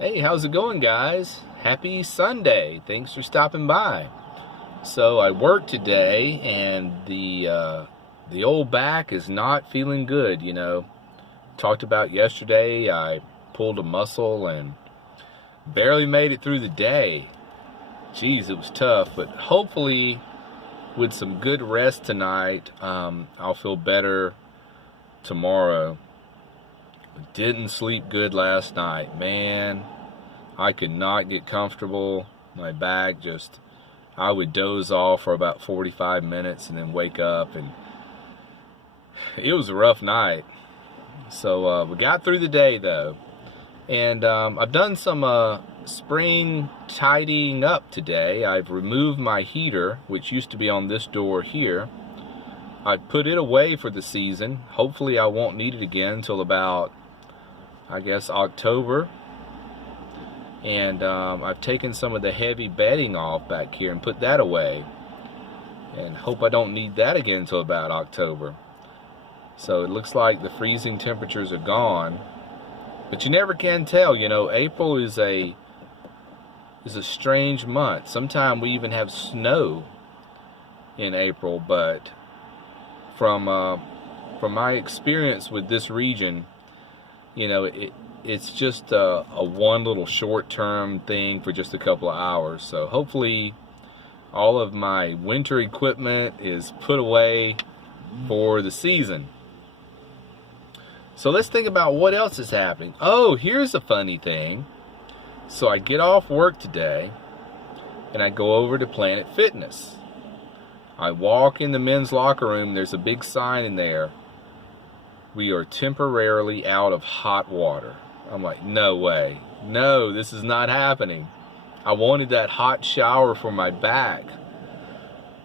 Hey, how's it going, guys? Happy Sunday. Thanks for stopping by. So I worked today, and the old back is not feeling good, Talked about yesterday, I pulled a muscle and barely made it through the day. Geez, it was tough, but hopefully with some good rest tonight, I'll feel better tomorrow. Didn't sleep good last night, man. I could not get comfortable. My back I would doze off for about 45 minutes and then wake up, and it was a rough night. So we got through the day though, and I've done some spring tidying up today. I've removed my heater, which used to be on this door here. I put it away for the season. Hopefully I won't need it again until about, I guess, October. And I've taken some of the heavy bedding off back here and put that away, and hope I don't need that again until about October. So it looks like the freezing temperatures are gone, but you never can tell. April is a strange month. Sometimes we even have snow in April, but from my experience with this region, it's just a one little short-term thing for just a couple of hours. So hopefully all of my winter equipment is put away for the season. So let's think about what else is happening. Oh, here's a funny thing. So I get off work today and I go over to Planet Fitness. I walk in the men's locker room. There's a big sign in there: "We are temporarily out of hot water." I'm like, no way. No, this is not happening. I wanted that hot shower for my back.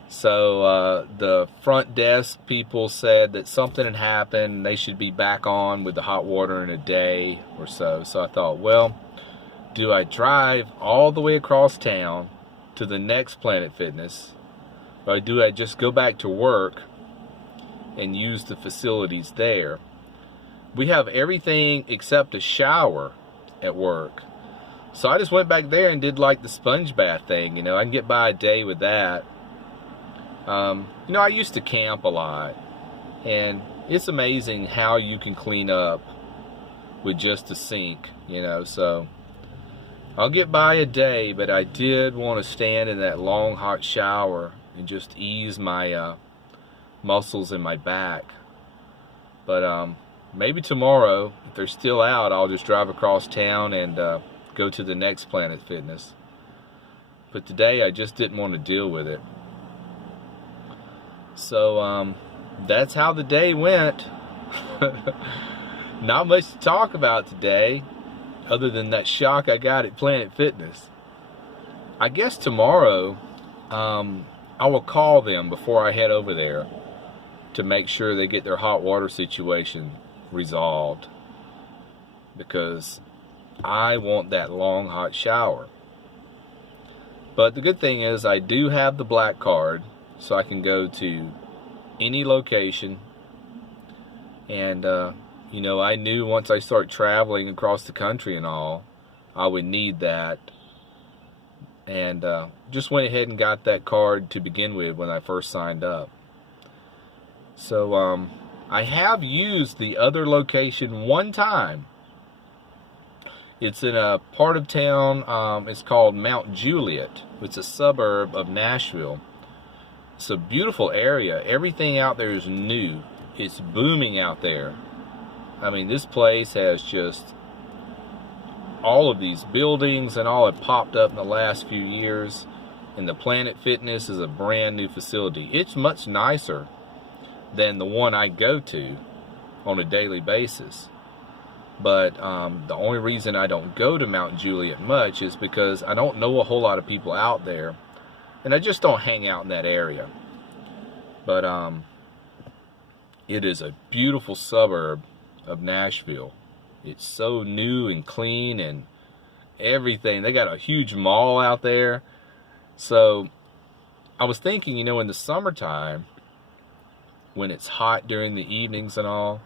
So the front desk people said that something had happened. They should be back on with the hot water in a day or so. So I thought, well, do I drive all the way across town to the next Planet Fitness, or do I just go back to work and use the facilities there? We have everything except a shower at work. So I just went back there and did like the sponge bath thing. I can get by a day with that. I used to camp a lot, and it's amazing how you can clean up with just a sink, so I'll get by a day, but I did want to stand in that long hot shower and just ease my muscles in my back. But maybe tomorrow, if they're still out, I'll just drive across town and go to the next Planet Fitness. But today I just didn't want to deal with it. So that's how the day went. Not much to talk about today, other than that shock I got at Planet Fitness. I guess tomorrow I will call them before I head over there to make sure they get their hot water situation resolved, because I want that long hot shower. But the good thing is I do have the black card, so I can go to any location. And I knew once I start traveling across the country and all, I would need that, and just went ahead and got that card to begin with when I first signed up. So I have used the other location one time. It's in a part of town, it's called Mount Juliet. It's a suburb of Nashville. It's a beautiful area. Everything out there is new. It's booming out there. I mean, this place has just all of these buildings and all have popped up in the last few years. And the Planet Fitness is a brand new facility. It's much nicer than the one I go to on a daily basis. But the only reason I don't go to Mount Juliet much is because I don't know a whole lot of people out there, and I just don't hang out in that area. But it is a beautiful suburb of Nashville. It's so new and clean and everything. They got a huge mall out there. So I was thinking, in the summertime, when it's hot during the evenings and all,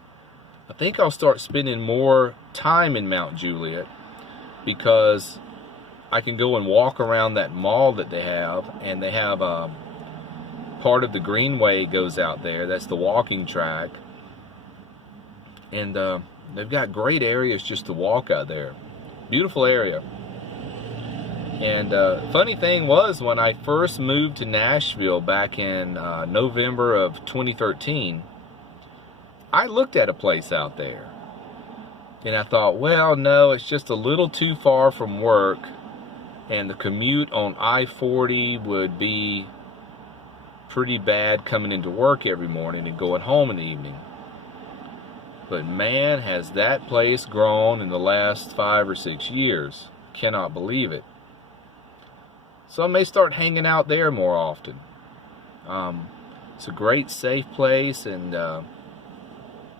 I think I'll start spending more time in Mount Juliet because I can go and walk around that mall that they have, and they have part of the greenway goes out there. That's the walking track, and they've got great areas just to walk out there. Beautiful area. And funny thing was, when I first moved to Nashville back in November of 2013, I looked at a place out there, and I thought, well, no, it's just a little too far from work, and the commute on I-40 would be pretty bad coming into work every morning and going home in the evening. But man, has that place grown in the last 5 or 6 years. Cannot believe it. So I may start hanging out there more often. It's a great, safe place, and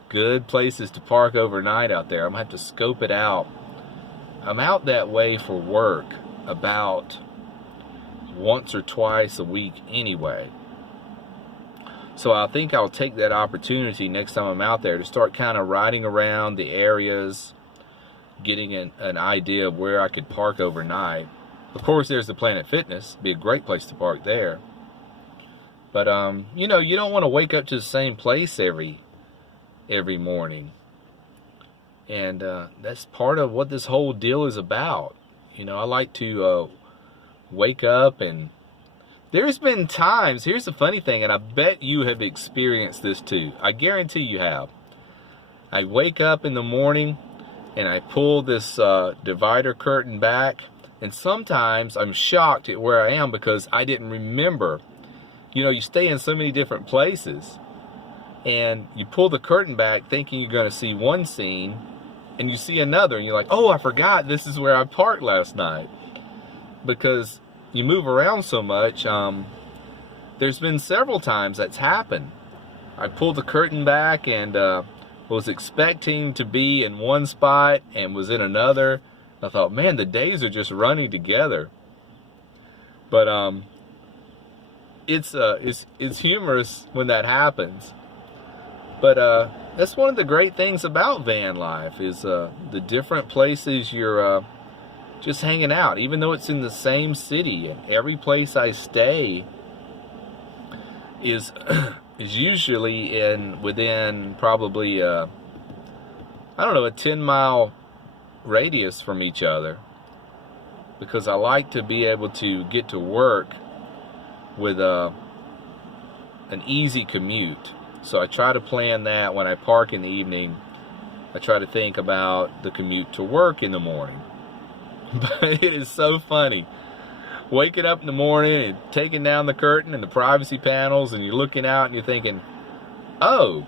good places to park overnight out there. I'm going to have to scope it out. I'm out that way for work about once or twice a week anyway. So I think I'll take that opportunity next time I'm out there to start kind of riding around the areas, getting an idea of where I could park overnight. Of course, there's the Planet Fitness. Be a great place to park there. But you know, you don't want to wake up to the same place every morning. And that's part of what this whole deal is about. You know, I like to wake up, and there's been times, here's the funny thing, and I bet you have experienced this too. I guarantee you have. I wake up in the morning and I pull this divider curtain back, and sometimes I'm shocked at where I am because I didn't remember. You know, you stay in so many different places, and you pull the curtain back thinking you're going to see one scene, and you see another, and you're like, oh, I forgot this is where I parked last night. Because you move around so much. There's been several times that's happened. I pulled the curtain back and was expecting to be in one spot and was in another. I thought, man, the days are just running together. But it's humorous when that happens. But that's one of the great things about van life, is the different places you're just hanging out, even though it's in the same city. And every place I stay is usually within probably I don't know, a 10-mile radius from each other, because I like to be able to get to work with an easy commute. So I try to plan that when I park in the evening. I try to think about the commute to work in the morning. But it is so funny, waking up in the morning and taking down the curtain and the privacy panels, and you're looking out and you're thinking, oh,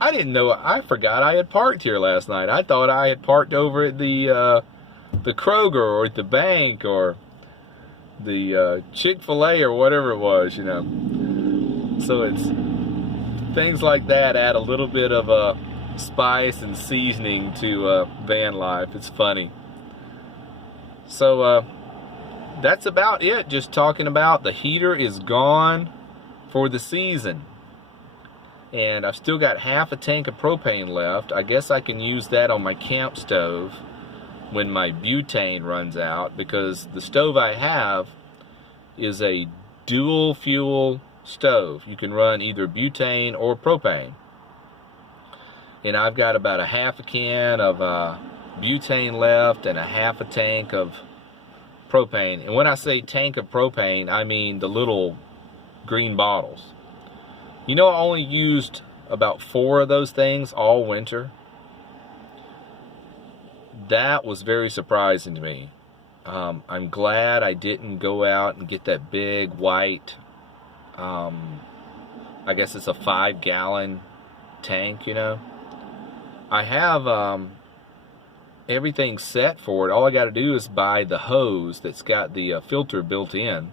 I didn't know, I forgot I had parked here last night. I thought I had parked over at the Kroger or at the bank or the Chick-fil-A or whatever it was, you know. So it's things like that add a little bit of spice and seasoning to van life. It's funny. So that's about it. Just talking about the heater is gone for the season. And I've still got half a tank of propane left. I guess I can use that on my camp stove when my butane runs out, because the stove I have is a dual fuel stove. You can run either butane or propane. And I've got about a half a can of butane left and a half a tank of propane. And when I say tank of propane, I mean the little green bottles. You know, I only used about 4 of those things all winter. That was very surprising to me. I'm glad I didn't go out and get that big white, I guess it's a 5-gallon tank, you know. I have everything set for it. All I got to do is buy the hose that's got the filter built in,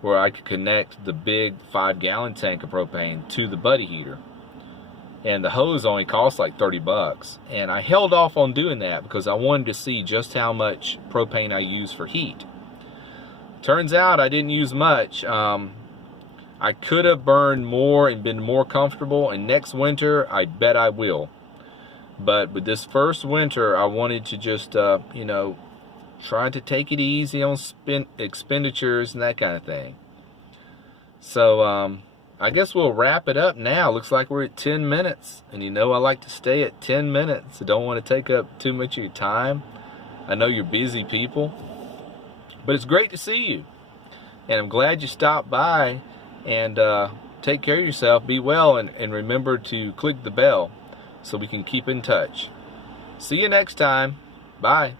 where I could connect the big 5-gallon tank of propane to the buddy heater. And the hose only costs like $30. And I held off on doing that because I wanted to see just how much propane I use for heat. Turns out I didn't use much. I could have burned more and been more comfortable, and next winter I bet I will. But with this first winter, I wanted to just, you know, try to take it easy on expenditures and that kind of thing. So I guess we'll wrap it up now. Looks like we're at 10 minutes. And you know I like to stay at 10 minutes. I don't want to take up too much of your time. I know you're busy people. But it's great to see you. And I'm glad you stopped by. And take care of yourself. Be well. And remember to click the bell so we can keep in touch. See you next time. Bye.